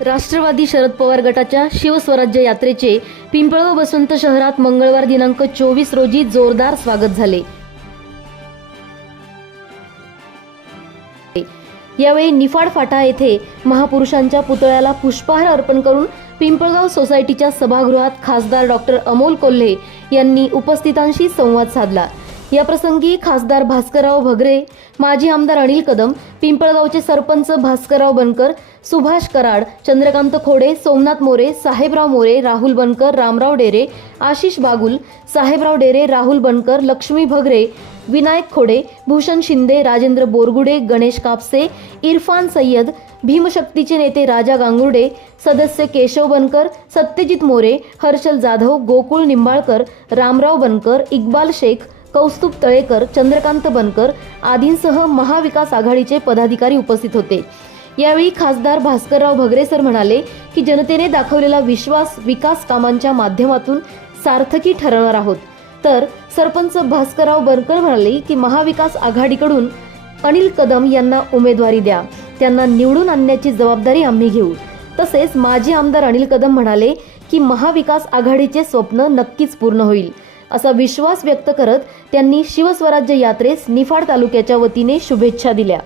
राष्ट्रवादी शरद पवार गटाच्या शिवस्वराज्य यात्रेचे पिंपळगाव बसवंत शहरात मंगळवार दिनांक चोवीस रोजी जोरदार स्वागत झाले. यावेळी निफाड फाटा येथे महापुरुषांच्या पुतळ्याला पुष्पहार अर्पण करून पिंपळगाव सोसायटीच्या सभागृहात खासदार डॉक्टर अमोल कोल्हे यांनी उपस्थितांशी संवाद साधला. याप्रसंगी खासदार भास्करराव भगरे माजी आमदार अनिल कदम पिंपळगावचे सरपंच भास्करराव बनकर सुभाष कराड चंद्रकांत खोडे सोमनाथ मोरे साहेबराव मोरे राहुल बनकर रामराव डेरे आशिष बागुल साहेबराव डेरे राहुल बनकर लक्ष्मी भगरे विनायक खोडे भूषण शिंदे राजेंद्र बोरगुडे गणेश कापसे इरफान सय्यद भीमशक्तीचे नेते राजा गांगुर्डे सदस्य केशव बनकर सत्यजित मोरे हर्षल जाधव गोकुळ निंबाळकर रामराव बनकर इक्बाल शेख कौस्तुभ तळेकर चंद्रकांत बनकर आदींसह महाविकास आघाडीचे पदाधिकारी उपस्थित होते. यावेळी खासदार भास्करराव भगरे सर म्हणाले की जनतेने दाखवलेला विश्वास विकास कामांच्या माध्यमातून सार्थकी ठरवणार आहोत. तर सरपंच भास्करराव बनकर म्हणाले की महाविकास आघाडीकडून अनिल कदम यांना उमेदवारी द्या. त्यांना निवडून आणण्याची जबाबदारी आम्ही घेऊ. तसेच माजी आमदार अनिल कदम म्हणाले की महाविकास आघाडीचे स्वप्न नक्कीच पूर्ण होईल. असा विश्वास व्यक्त करत त्यांनी शिवस्वराज्य यात्रेस निफाड तालुक्याच्या वतीने शुभेच्छा दिल्या.